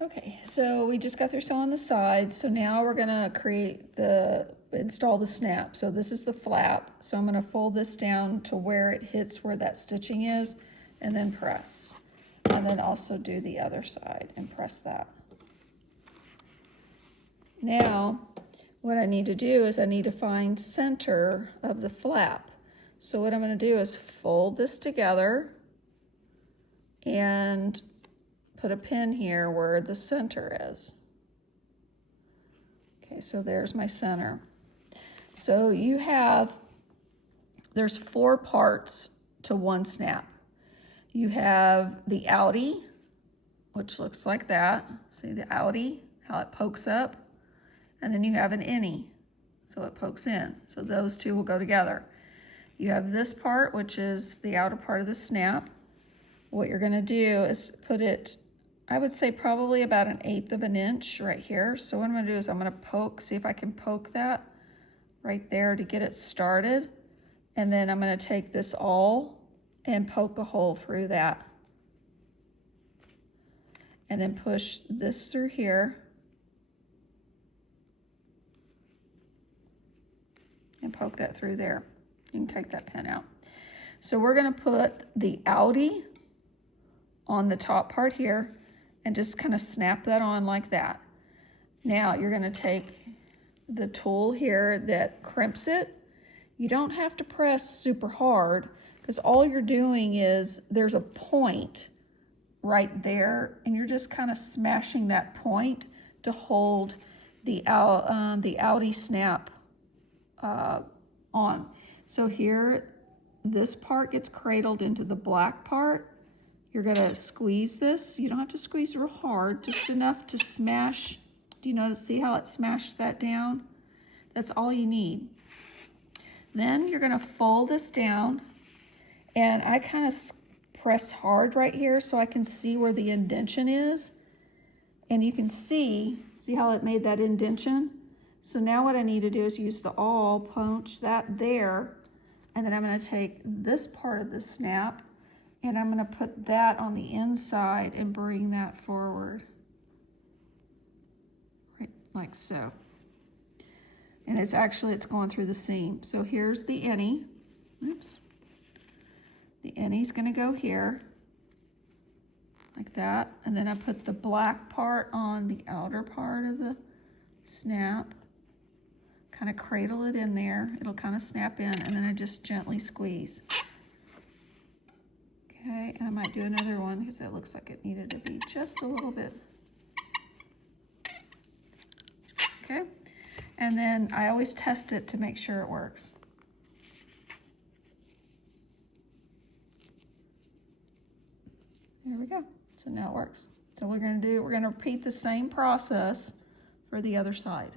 Okay, so we just got through sewing the sides, so now we're gonna install the snap. So this is the flap, so I'm gonna fold this down to where it hits where that stitching is, and then press. And then also do the other side and press that. Now, what I need to do is I need to find center of the flap. So what I'm gonna do is fold this together and put a pin here where the center is. Okay, so there's my center. So there's 4 parts to one snap. You have the outie, which looks like that. See the outie, how it pokes up? And then you have an innie, so it pokes in. So those two will go together. You have this part, which is the outer part of the snap. What you're gonna do is put it, I would say probably about 1/8 of an inch right here. So what I'm gonna do is I'm gonna poke, see if I can poke that right there to get it started. And then I'm gonna take this awl and poke a hole through that. And then push this through here. And poke that through there. You can take that pin out. So we're gonna put the outie on the top part here and just kind of snap that on like that. Now you're gonna take the tool here that crimps it. You don't have to press super hard because all you're doing is there's a point right there and you're just kind of smashing that point to hold the outie snap on. So here, this part gets cradled into the black part. You're gonna squeeze this. You don't have to squeeze real hard, just enough to smash. Do you notice, see how it smashed that down? That's all you need. Then you're gonna fold this down, and I kind of press hard right here so I can see where the indentation is. And you can see how it made that indentation? So now what I need to do is use the awl, punch that there, and then I'm gonna take this part of the snap and I'm gonna put that on the inside and bring that forward. Right, like so. And it's going through the seam. So here's the innie. Oops. The innie's gonna go here, like that. And then I put the black part on the outer part of the snap. Kind of cradle it in there. It'll kind of snap in, and then I just gently squeeze. Okay, and I might do another one because it looks like it needed to be just a little bit. Okay, and then I always test it to make sure it works. There we go. So now it works. So we're gonna repeat the same process for the other side.